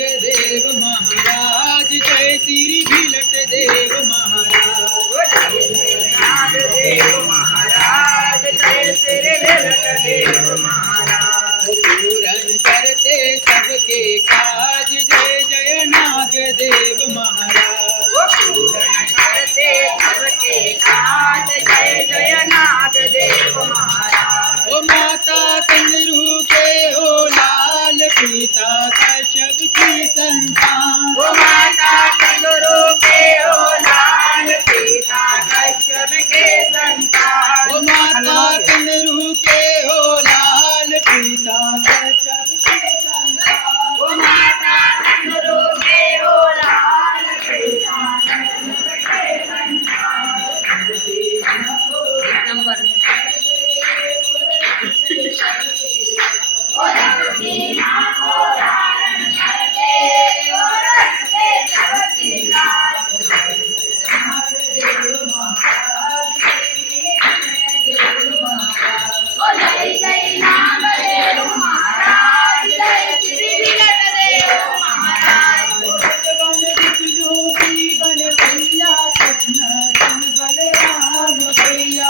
देव महाराज जय श्री भिलट देव महाराज। देव महाराज जय श्री भिलट देव महाराज। पूरन करते सबके काज जय जय नाग देव महाराज। पूरन करते सबके काज जय जय नाग देव महाराज। ओ माता तंदरू के हो लाल पिता कश्यप की संतान। ओ माता तंदरू के हो लाल पिता कश्यप के संतान। ओ माता तंदरू के हो लाल पिता कश्यप की संतान। ओ माता तंदरू के हो लाल पिता कश्यप के संतान। नंबर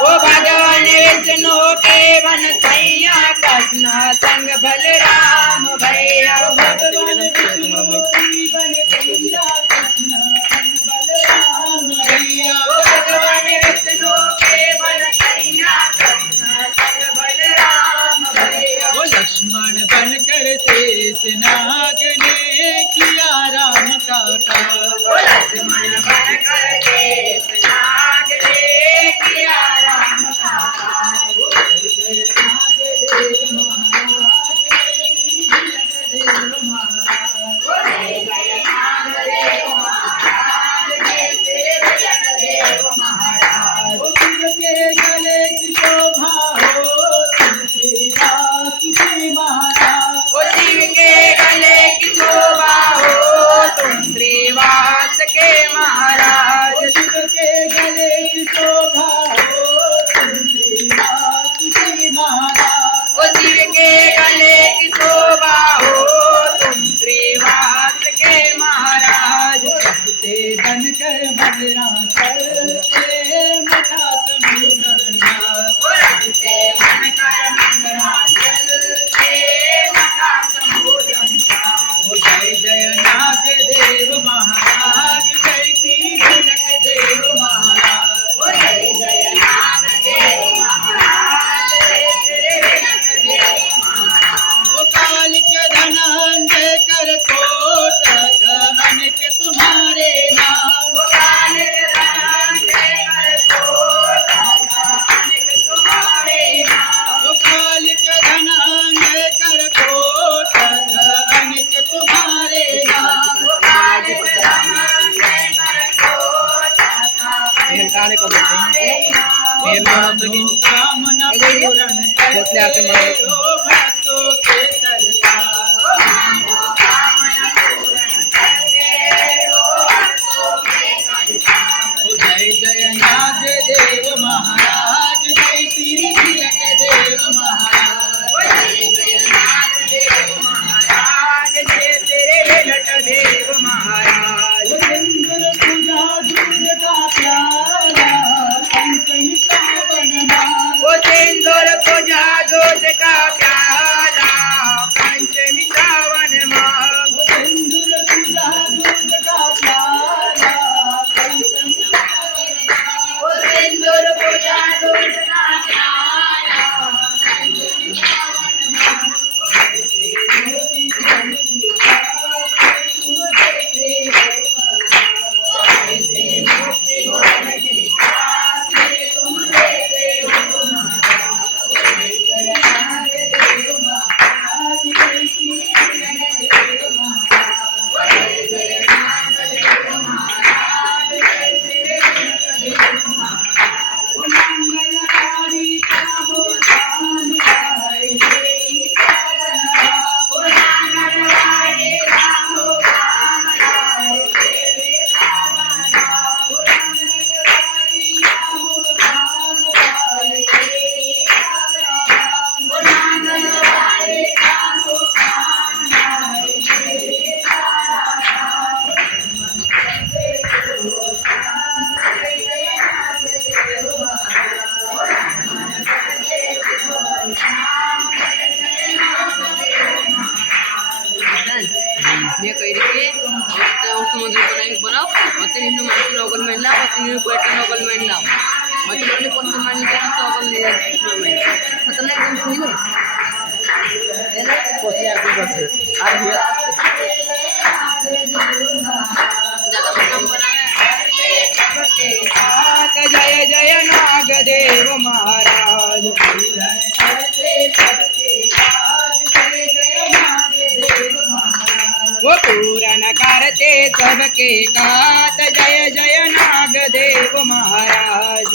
भगवान विष्णु के वन सैया कृष्ण संग बलराम भैया। भगवान विष्णु की वन सैया कृष्ण संग बलराम भैया। भगवान विष्णु के वन सैया कृष्ण संग बलराम भैया। वो लक्ष्मण बनकर शेष नाग ने किया राम का काम। लक्ष्मण बनकर शेष नाग ने किया राम का काम। जय नाग देव महाराज देव महाराज। जय जय नाग देव महाराज जय श्री देव महाराज। वो शिव के गले की शोभा हो श्रीवास जी महाराज। ओ शिव के गले की शोभा हो तुम श्रीवास के महाराज। वो शिव के गले की शोभा हो तुम श्रीवास जी महाराज। ओ शिव के गले की शोभा हो तुम श्रीवास के महाराज। से बनकर बदराचल से मथा समुद्रनाथ। से बनकर मंगलाचल से मथा समुद्रनाथ। ओ जय जय नाग देव महाराज जय श्री भिलट देव महाराज। जय जय नाग देव महाराज जय श्री भिलट देव महाराज। ओ कालिक धनंजय कर कोटक अनेक तुम्हारे नाम। ओ कालिक धनंजय कर कोटक अनेक तुम्हारे नाम। ओ कालिक धनंजय कर कोटक अनेक तुम्हारे नाम। ओ कालिक धनंजय कर कोटक अनेक तुम्हारे नाम। कामना पूर्ण करते हो भक्तों के सरकार। ओ जय जय नाग देव महाराज जय श्री भिलट देव महाराज। जय जय नाग देव महाराज जय श्री भिलट देव महाराज। ओ सिंदूर पूजा दूध का प्याला कंचन पावन मान। ओ सिंदूर पूजा दूध का प्याला समुद्र को नहीं बनाओ मत निन्नु मनुष्य नोगल में लाओ मत निन्नु पेट नोगल में लाओ मत निन्नु पर सम्मान के नोगल में खतरनाक एकदम सही है એને પોતે આપી પાસે આ ज्यादा काम बनावे हाथ जय जय नागदेव महाराज वो पूरन करते सबके कात जय जय नागदेव महाराज